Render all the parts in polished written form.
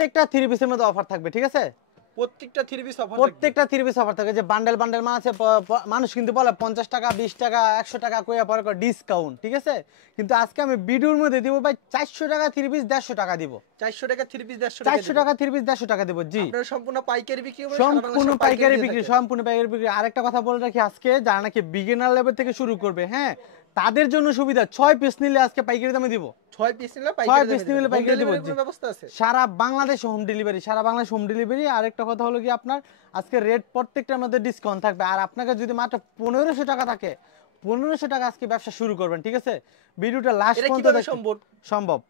প্রত্যেকটা থ্রি পিসের মধ্যে অফার থাকবে, ঠিক আছে? প্রত্যেকটা থ্রি পিস অফার, প্রত্যেকটা থ্রি পিস অফার থাকে। যে বান্ডেল বান্ডেল মাল আছে, মানুষ কিন্তু বলে 50 টাকা 20 টাকা 100 টাকা কইয়া পরে ডিসকাউন্ট, ঠিক আছে? কিন্তু আজকে আমি ভিডিওর মধ্যে দিব ভাই 400 টাকা থ্রি পিস 150 টাকা দিব। 400 টাকা থ্রি পিস 150 400 টাকা থ্রি পিস 150 টাকা দেব। জি, আপনারা সম্পূর্ণ পাইকারি বিক্রি হবে, সম্পূর্ণ পাইকারি বিক্রি, সম্পূর্ণ পাইকারি বিক্রি। আরেকটা কথা বলে রাখি, আজকে যারা নাকি বিগিনার লেভেল থেকে শুরু করবে, হ্যাঁ, তাদের জন্য সুবিধা 6 পিস নিলে আজকে পাইকারি দামে দিব। 6 পিস নিলে 6 পিস নিলে পাইকারি দিব। কোনো ব্যবস্থা আছে? সারা বাংলাদেশে হোম ডেলিভারি, সারা বাংলাদেশ হোম ডেলিভারি। আরেকটা কথা হলো কি, আপনার আজকে রেট প্রত্যেকটার মধ্যে ডিসকাউন্ট থাকবে। আর আপনাকে যদি মাত্র 1500 টাকা থাকে, 1500 টাকা আজকে ব্যবসা শুরু করবেন, ঠিক আছে? ভিডিওটা লাস্ট পর্যন্ত সম্ভব? সম্ভব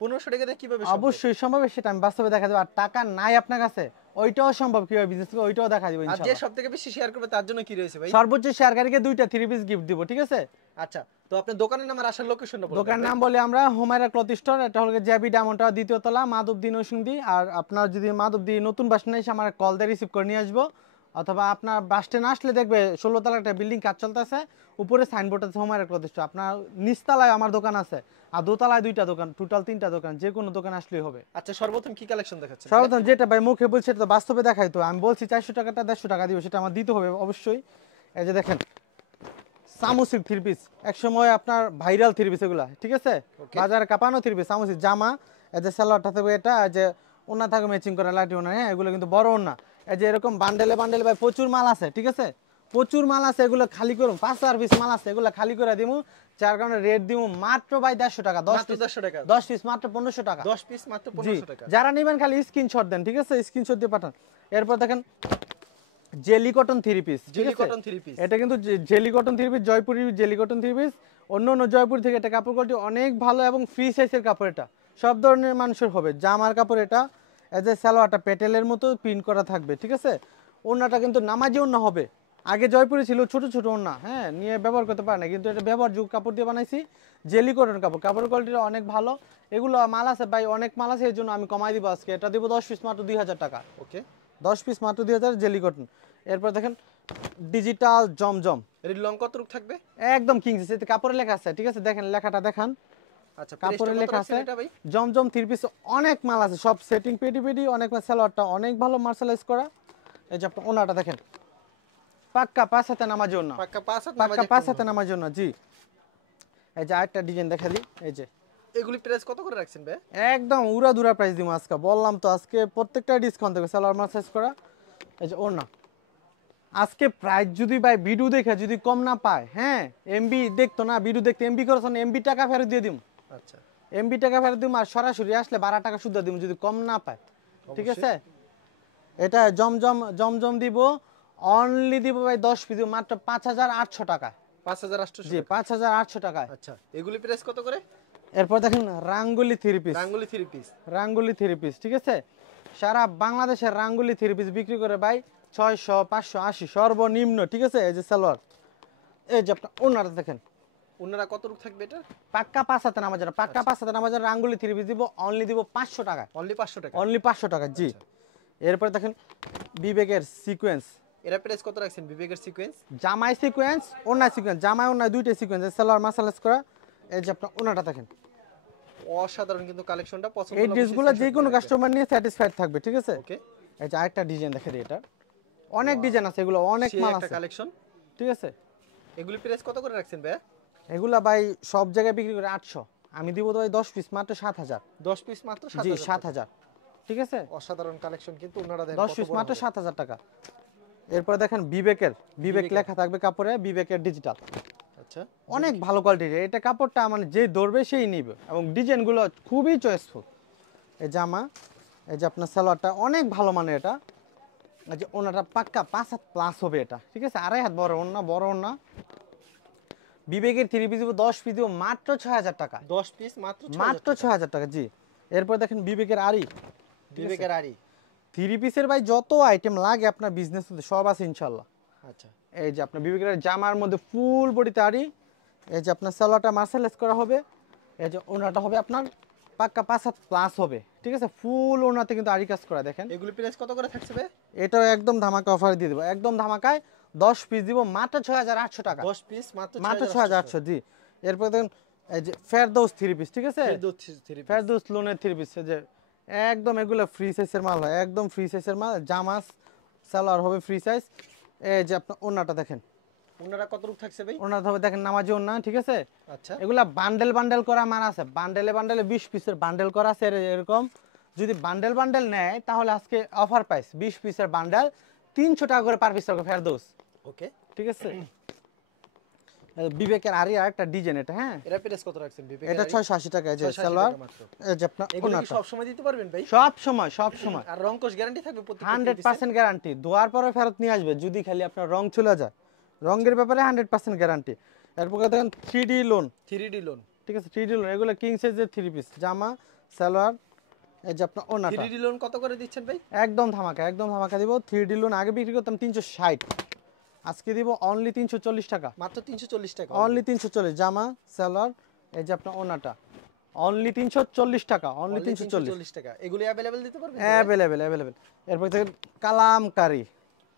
1500 টাকা দিয়ে কিভাবে? অবশ্যই সম্ভব, সেটা আমি বাস্তবে দেখা দেব। আর টাকা নাই আপনার কাছে, ওইটাও সম্ভব কিভাবে বিজনেস করবে, ওইটাও দেখা দিব ইনশাআল্লাহ। আর যে সবথেকে বেশি শেয়ার করবে তার জন্য কি রয়েছে ভাই? সর্বোচ্চ শেয়ারকারীকে 2টা থ্রি পিস গিফট দিব, ঠিক আছে? আচ্ছা, তো আপনার দোকানের নাম আর আসার লোকেশনটা বলুন। দোকানের নাম বলি আমরা হুমায়রা ক্লথ স্টোর। এটা হলো জেবি ডায়মন্ডটা, দ্বিতীয় তলা, মাধবদী নরসিংদী। আর আপনার যদি মাধবদী নতুন বাস স্ট্যান্ডে এসে আমার কল দিয়ে রিসিভ করে নিয়ে আসবো, অথবা আপনার বাস স্ট্যান্ড আসলে দেখবে 16 তলা একটা বিল্ডিং কাজ চলতেছে, উপরে সাইনবোর্ড আছে হুমায়রা ক্লথ স্টোর। আপনার নিচতলায় আমার দোকান আছে, আর দোতলায় 2টা দোকান, টোটাল 3টা দোকান। যে কোনো দোকান আসলেই হবে। আচ্ছা, সর্বপ্রথম কি কালেকশন দেখাচ্ছেন? সর্বপ্রথম যেটা ভাই মুখে বলছি, সেটা তো বাস্তবে দেখাই। তো আমি বলছি 400 টাকাটা 150 টাকা দিব, সেটা আমার দিতে হবে অবশ্যই। এই যে দেখেন সামুসিক থ্রি পিস, একসময় আপনার ভাইরাল থ্রি পিস এগুলা, ঠিক আছে? বাজারে কাঁপানো থ্রি পিস সামুসিক জামা। এই যে সালোয়ারটা থাকবে, এটা যে ওনা থাকে ম্যাচিং করা লাইটি ওনা, হ্যাঁ, এগুলো কিন্তু বড় ওনা। এই যে এরকম বান্ডেলে বান্ডেলে ভাই প্রচুর মাল আছে, ঠিক আছে? প্রচুর মাল আছে, এগুলো খালি করুন। 5 পিস মাল আছে, এগুলো খালি করে দিমু। যার কারণে রেট দিমু মাত্র ভাই 150 টাকা। 10 টাকা 10 পিস মাত্র 1500 টাকা। 10 পিস মাত্র 1500 টাকা। যারা নেবেন খালি স্ক্রিনশট দেন, ঠিক আছে? স্ক্রিনশট দিয়ে পাঠান। এরপর দেখেন jelly cotton three piece, jelly cotton three piece. এটা কিন্তু jelly cotton three piece, Jaipuri jelly cotton three piece. অন্য জয়পুর থেকে এটা কাপড় কোয়ালিটি অনেক ভালো এবং ফ্রি সাইজের কাপড়। এটা সব ধরনের মানুষের হবে। জামার কাপড় এটা। এজ এ সালোয়ারটা পেটেলের মতো প্রিন্ট করা থাকবে, ঠিক আছে? ওড়নাটা কিন্তু নামাজি ওড়না হবে। আগে জয়পুরে ছিল ছোট ছোট ওড়না, হ্যাঁ, নিয়ে ব্যবহার করতে পারে না, কিন্তু এটা ব্যবহারযোগ্য কাপড় দিয়ে বানাইছি। জেলি কটন কাপড়, কাপড়ের কোয়ালিটিটা অনেক ভালো। এগুলো মাল আছে ভাই, অনেক মাল আছে, এর জন্য আমি কমাই দিব আজকে। এটা দিব 10 পিস মাত্র 2000 টাকা। ওকে, 10 পিস মাত্র 2000 জেলি কটন। এরপর দেখেন ডিজিটাল জমজম। এর লং কত রূপ থাকবে? একদম কিং সাইজ, এতে কাপড়ে লেখা আছে, ঠিক আছে? দেখেন লেখাটা দেখান। আচ্ছা, কাপড়ে লেখা আছে এটা ভাই? জমজম থ্রি পিস। অনেক মাল আছে, সব সেটিং পেডি পেডি, অনেক মাল। সালোয়ারটা অনেক ভালো মার্শালাইজ করা। এই যে আপনার ওনাটা দেখেন, পাক্কা 5 হাতে নামার জন্য, পাক্কা 5 হাতে নামার জন্য। জি, এই যে আরেকটা ডিজাইন দেখা দিই। এই যে এগুলি প্রাইস কত করে রাখছেন ভাই? একদম উড়া দুরা প্রাইস দিব আজকে, বললাম তো আজকে প্রত্যেকটা ডিসকাউন্ট দেবে। সালোয়ার মার্শালাইজ করা। এই যে ওড়না আজকে প্রাইস যদি ভাই ভিডিও দেখে যদি কম না পায়, হ্যাঁ, এমবি দেখতো না, ভিডিও দেখতে এমবি করেছেন, এমবি টাকা ফেরত দিয়ে দিম। আচ্ছা, এমবি টাকা ফেরত দিম। আর সরাসরি আসলে 12 টাকা সুদ্ধা দিম যদি কম না পায়, ঠিক আছে? এটা জমজম জমজম দিব, অনলি দিব ভাই 10 পিস মাত্র 5800 টাকা। 5800? জি, 5800 টাকায়। আচ্ছা, এগুলি প্রাইস কত করে? এরপর দেখেন rangoli three piece, rangoli three piece, rangoli three piece, ঠিক আছে? সারা বাংলাদেশের রাঙ্গুলি থ্রি পিস বিক্রি করে ভাই 600 580 সর্বনিম্ন, ঠিক আছে? এই যে সালোয়ার, এই যে আপনার ওনারা দেখেন, ওনারা কত রূপ থাকবে এটা? পাক্কা 5 হাতে নামাজ, পাক্কা 5 হাতে নামাজ রাঙ্গুলি থ্রি পিস দিব, অনলি দিব 500 টাকা। অনলি 500 টাকা? অনলি 500 টাকা, জি। এরপর দেখেন বিবেকের সিকোয়েন্স। এরা প্রাইস কত রাখছেন বিবেকের সিকোয়েন্স? জামাই সিকোয়েন্স, ওনা সিকোয়েন্স, জামাই ওনা দুইটা সিকোয়েন্স, সালোয়ার মাসালাস করা। এই যে আপনার ওনাটা দেখেন, অসাধারণ কিন্তু কালেকশনটা। পছন্দ এই ড্রেসগুলো যে কোনো কাস্টমার নিয়ে স্যাটিসফাইড থাকবে, ঠিক আছে? ওকে, এই যে আরেকটা ডিজাইন দেখে দিই। এটা অনেক ডিজাইন আছে, এগুলো অনেক মাল আছে কালেকশন, ঠিক আছে? এগুলি প্রাইস কত করে রাখছেন ভাই? এগুলা ভাই সব জায়গায় বিক্রি করে 800, আমি দিব তো ভাই 10 পিস মাত্র 7000। 10 পিস মাত্র 7000? জি, 7000, ঠিক আছে? অসাধারণ কালেকশন কিন্তু ওনারা দেন 10 পিস মাত্র 7000 টাকা। এরপর দেখেন বিবেকের, বিবেক লেখা থাকবে কাপড়ে, বিবেকের ডিজিটাল। আচ্ছা, অনেক ভালো কোয়ালিটির এটা কাপড়টা, মানে যে ধরবে সেই নিবে, এবং ডিজাইনগুলো খুবই চয়েসফুল। এই জামা, এই যে আপনার সালোয়ারটা অনেক ভালো মানের। এটা এই যে ওনাটা পাক্কা 5 হাত প্লাস হবে এটা, ঠিক আছে? 2.5 হাত বড় ওনা, বড় ওনা। বিবেকের থ্রি পিস দিব 10 পিস দিব মাত্র 6000 টাকা। 10 পিস মাত্র 6000 টাকা, জি। এরপর দেখেন বিবেকের আরি, বিবেকের আরি থ্রি পিসের ভাই যত আইটেম লাগে আপনার বিজনেস সব আছে ইনশাল্লাহ। আচ্ছা, এই যে আপনার বিবেকের জামার মধ্যে ফুল বডিতে আরি। এই যে আপনার সালোয়ারটা মার্শালাইজ করা হবে। এই যে ওনাটা হবে আপনার পাক্কা 5 হাত প্লাস হবে, ঠিক আছে? ফুল ওনাতে কিন্তু আরি কাজ করা। দেখেন এগুলি প্রাইস কত করে থাকছে ভাই? এটাও একদম ধামাকা অফারে দিয়ে দেবো, একদম ধামাকায় 10 পিস দিব মাত্র 6800 টাকা। 10 পিস মাত্র 6800, জি। এরপর দেখুন এই যে ফেরদৌস থ্রি পিস, ঠিক আছে? থ্রি পিস, ফেরদৌস লোনের থ্রি পিস, যে একদম এগুলো ফ্রি সাইজের মাল হয়, একদম ফ্রি সাইজের মাল। জামা সালোয়ার হবে ফ্রি সাইজ। এই যে আপনার ওন্নাটা দেখেন, ওনারা কত রূপ থাকছে ভাই? ওন্নাটা হবে দেখেন নামাজি ওন্না, ঠিক আছে। আচ্ছা এগুলা বান্ডেল বান্ডেল করা মাল আছে, বান্ডেলে বান্ডেলে 20 পিসের বান্ডেল করা আছে এরকম। যদি বান্ডেল বান্ডেল নেয় তাহলে আজকে অফার প্রাইস 20 পিসের বান্ডেল 300 টাকা করে পার পিস টাকা ফেরদৌস, ওকে। ঠিক আছে। বিবেকের আরি আর একটা ডিজাইন এটা, হ্যাঁ এরা প্রাইস কত রাখছেন বিবেক? এটা 680 টাকা। এই যে 680 সালোয়ার, টাকা মাত্র। এই যে আপনার এগুলো কি ওন্নাটা সব সময় দিতে পারবেন ভাই? সব সময়, সব সময় আর রংকশ গ্যারান্টি থাকবে প্রত্যেকটা 100% গ্যারান্টি। ধোয়ার পরে ফেরত নিয়ে আসবে যদি খালি আপনার রং চলে যায়, রঙের ব্যাপারে 100% গ্যারান্টি। এরপর দেখেন 3D লোন, 3D লোন। ঠিক আছে 3D লোন। এগুলো কিং সাইজের 3 পিস জামা সালোয়ার। এই যে আপনার ওন্নাটা 3D লোন কত করে দিচ্ছেন ভাই? একদম ধামাকা, একদম ধামাকা দিব। 3D লোন আগে বিক্রি করতাম 360, আজকে দিব অনলি 340 টাকা, মাত্র 340 টাকা। অনলি 340। জামা সালোয়ার, এই যে আপনার ওন্নাটা অনলি 340 টাকা, অনলি 340 340 টাকা। এগুলো अवेलेबल দিতে পারবেন? Available, available. এরপর থেকে কালামকারী,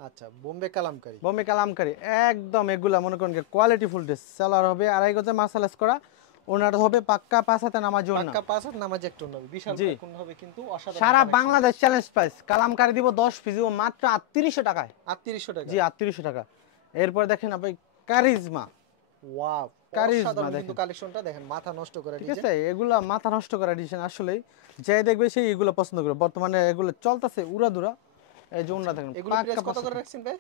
আচ্ছা বোম্বে কালামকারী। বোম্বে কালামকারী একদম এগুলা মনে করেন কোয়ালিটি ফুল ড্রেস। সালোয়ার হবে আড়াই গজে মার্শালাইজ করা, ওনাটা হবে পাক্কা 5 হাতে নামাজি ওন্না। পাক্কা 5 হাত নামাজ একটা হবে, বিশাল জি। কোন হবে কিন্তু অসাধারণ। সারা বাংলাদেশ চ্যালেঞ্জ প্রাইস। কালামকারী দিব 10 পিস দিব মাত্র 3800 টাকায়। 3800 টাকা। জি 3800 টাকা। এরপর দেখেন আপনি কারিজমা, ওয়াও, কারিজমা অসাধারণ দেখেন। কিন্তু কালেকশনটা দেখেন, মাথা নষ্ট করে ঠিক দিয়েছে। আছে, এগুলা মাথা নষ্ট করা ডিজাইন আসলেই যে দেখবে সেই এগুলো পছন্দ করবে। বর্তমানে এগুলো চলতেছে উড়াদুরা। এই যে ওন্না দেখেন এগুলো প্রাইস পাক্কা কত করে 500 রাখছেন ভাই?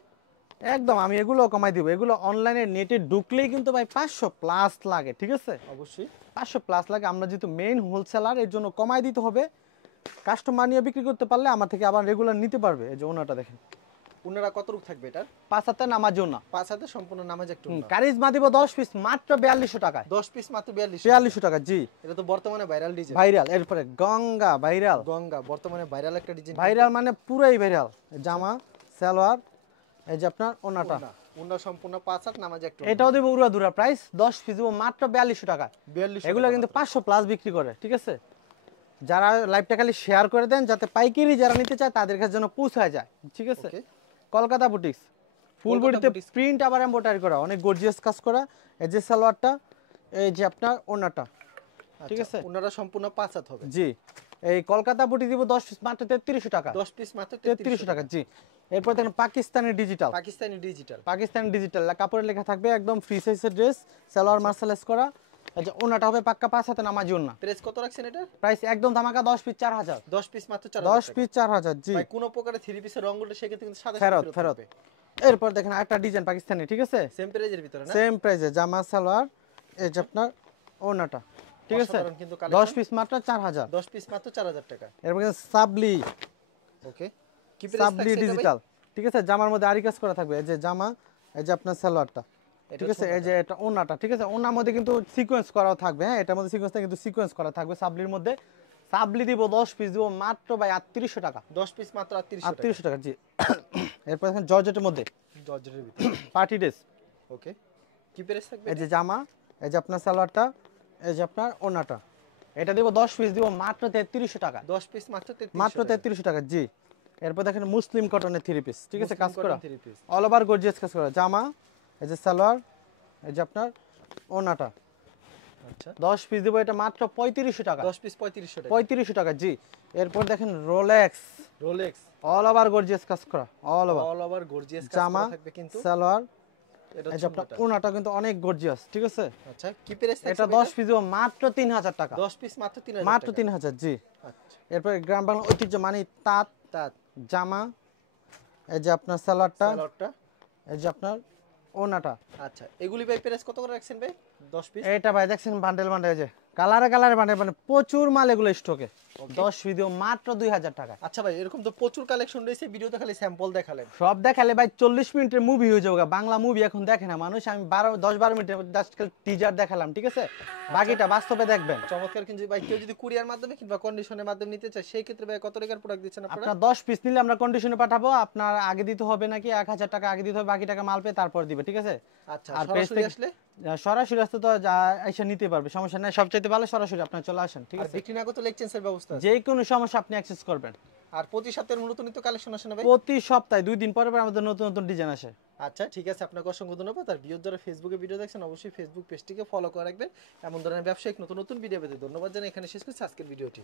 একদম আমি এগুলো কমাই দিব। এগুলো অনলাইনে নেটে ঢুকলেই কিন্তু ভাই 500 প্লাস লাগে, ঠিক আছে অবশ্যই 500 প্লাস লাগে। আমরা যেহেতু মেইন হোলসেলার এর জন্য কমাই দিতে হবে। কাস্টমার নিয়ে বিক্রি করতে পারলে আমার থেকে আবার রেগুলার নিতে পারবে। এই যে ওনাটা দেখেন ওনারা কত রূপ থাকবে এটা? 5 হাতে নামাজ ওনা। 5 হাতে সম্পূর্ণ নামাজ একটা ওন্না। কারিজমা দিব 10 পিস মাত্র 4200 টাকায়। 10 পিস মাত্র 4200। 4200 টাকা, জি এটা তো বর্তমানে ভাইরাল ডিজাইন। ভাইরাল। এরপরে গঙ্গা ভাইরাল, গঙ্গা বর্তমানে ভাইরাল একটা ডিজাইন। ভাইরাল মানে পুরাই ভাইরাল। জামা সালোয়ার, এই যে আপনার ওনাটা, ওন্না সম্পূর্ণ 5 হাত নামাজ একটা। এটাও দিব উড়াদুরা প্রাইস 10 পিস দিব মাত্র 4200 টাকা। 4200। এগুলো কিন্তু 500 প্লাস বিক্রি করে, ঠিক আছে। যারা লাইভটা খালি শেয়ার করে দেন যাতে পাইকারি যারা নিতে চায় তাদের কাছে যেন পৌঁছায় যায়, ঠিক আছে। ওকে। কলকাতা বুটিক্স ফুল কলকাতা বডিতে বুটিক্স। প্রিন্ট আবার এমব্রয়ডারি করা, অনেক গর্জিয়াস কাজ করা। এই যে সালোয়ারটা, এই যে আপনার ওন্নাটা, ঠিক আছে ওনারা সম্পূর্ণ 5 হাত হবে। জি। এই কলকাতা বুটি দিব 10 পিস মাত্র 3300 টাকা, 10 পিস মাত্র 3300 টাকা, জি। এরপর দেখেন Pakistani digital, Pakistani digital. Pakistani digital কাপড়ে লেখা থাকবে, একদম ফ্রি সাইজের ড্রেস। সালোয়ার মার্শালাইজ করা। এই যে ওন্নাটা হবে পাক্কা 5 হাতে নামাজি ওন্না। প্রাইস কত রাখছেন এটা? প্রাইস একদম ধামাকা 10 পিস 4000, 10 পিস মাত্র 4000 10 টাকা। পিস 4000, জি। ভাই কোন প্রকারে 3 পিসের রং উঠলে সেক্ষেত্রে কিন্তু সাদা ফেরত, ফেরত। এরপর দেখেন একটা ডিজাইন পাকিস্তানি, ঠিক আছে সেম প্রাইজের ভিতরে না? সেম প্রাইসে জামা সালোয়ার, এই যে আপনার ওন্নাটা, ঠিক আছে অসাধারণ কিন্তু 10 কালেকশন। পিস মাত্র 4000। 10 পিস মাত্র 4000 টাকা। এরপর দেখেন সাবলি, ওকে। কি প্রাইস সাবলি থাকছে এটা ভাই? ডিজিটাল, ঠিক আছে জামার মধ্যে আরি কাজ করা থাকবে। এই যে জামা, এই যে আপনার সালোয়ারটা, এটা ঠিক আছে এই যে এটা ওন্নাটা, ঠিক আছে ওন্নার মধ্যে কিন্তু সিকোয়েন্স করাও থাকবে, হ্যাঁ এটার মধ্যে সিকোয়েন্স কিন্তু সিকোয়েন্স করা থাকবে সাবলির মধ্যে। সাবলি দিব 10 পিস দিব মাত্র ভাই 3800 টাকা, 10 পিস মাত্র 3800 টাকা। 3800 টাকা, জি। এরপর দেখেন জর্জেটের মধ্যে জর্জেটের ভিতরে। পার্টি ড্রেস, ওকে। কি প্রাইস থাকবে? এই যে জামা, এই যে আপনার সালোয়ারটা, এই যে আপনার ওন্নাটা, এটা দিব 10 পিস দিব মাত্র 3300 টাকা, 10 পিস মাত্র 3300 মাত্র 3300 টাকা, জি। এরপর দেখেন মুসলিম কটনের 3 পিস, ঠিক আছে কাজ করা 3 পিস। অল ওভার গর্জিয়াস কাজ করা। জামা, এই যে সালোয়ার, এই যে আপনার ওন্নাটা, আচ্ছা 10 পিস দিব এটা মাত্র 3500 টাকা, 10 পিস 3500 টাকা। 3500 টাকা, জি। এরপর দেখেন Rolex Rolex all over gorgeous কাজ করা, all over all over gorgeous কাজ জামা করা থাকবে কিন্তু। সালোয়ার, এটা এই যে আপনার ওন্নাটা কিন্তু অনেক গর্জিয়াস, ঠিক আছে। আচ্ছা কি প্রাইস থাকছে? এটা 10 পিস দিব মাত্র 3000 টাকা, 10 পিস মাত্র 3000 মাত্র টাকা। 3000, জি। আচ্ছা এরপর গ্রাম বাংলা ঐতিহ্য মানে তাঁত তাত জামা, এই যে আপনার সালোয়ারটা, সালোয়ারটা। এই যে আপনার ওন্নাটা। আচ্ছা এগুলি ভাই প্রাইস কত করে রাখছেন ভাই? 10 পিস। এটা ভাই দেখছেন বান্ডেল বান্ডেল, এই যে কালারে কালারে বান্ডেল মানে প্রচুর মাল এগুলো স্টকে। 10 ভিডিও মাত্র 2000 টাকা। আচ্ছা ভাই এরকম তো প্রচুর কালেকশন রয়েছে, ভিডিওতে খালি স্যাম্পল দেখালেন। সব দেখালে ভাই 40 মিনিটের মুভি হয়ে যাবে। বাংলা মুভি এখন দেখে না মানুষ, আমি 10-12 মিনিটের জাস্ট টিজার দেখালাম, ঠিক আছে বাকিটা বাস্তবে দেখবেন। চমৎকার। কিন্তু ভাই কেউ যদি কুরিয়ার মাধ্যমে কিংবা কন্ডিশনের মাধ্যমে নিতে চায় সেই ক্ষেত্রে ভাই কত টাকার প্রোডাক্ট দিচ্ছেন আপনারা? আপনার 10 পিস নিলে আমরা কন্ডিশনে পাঠাবো, আপনার আগে দিতে হবে নাকি 1000 টাকা আগে দিতে হবে, বাকি টাকা মাল পেয়ে তারপর দিবে, ঠিক আছে। আচ্ছা আর পেজ সরাসরি থেকে আসলে সরাসরি আসতে তো এসে নিতে পারবে, সমস্যা নাই। সবচাইতে ভালো সরাসরি আপনার চলে আসেন, ঠিক আর আছে। বিক্রি না করতে এক্সচেঞ্জের ব্যবস্থা আছে। যে কোনো সমস্যা আপনি অ্যাক্সেস করবেন। আর প্রতি সপ্তাহের নতুন নতুন কালেকশন আসে না ভাই? প্রতি সপ্তাহে 2 দিন পরে পরে আমাদের নতুন নতুন ডিজাইন আসে। আচ্ছা ঠিক আছে, আপনাকে অসংখ্য ধন্যবাদ। আর ভিডিও যারা ফেসবুকে ভিডিও দেখছেন অবশ্যই ফেসবুক পেজটিকে ফলো করে রাখবেন। এমন ধরনের ব্যবসায়িক নতুন নতুন ভিডিও পেতে ধন্যবাদ জানাই এখানে শেষ করছি আজকের ভিডিওটি।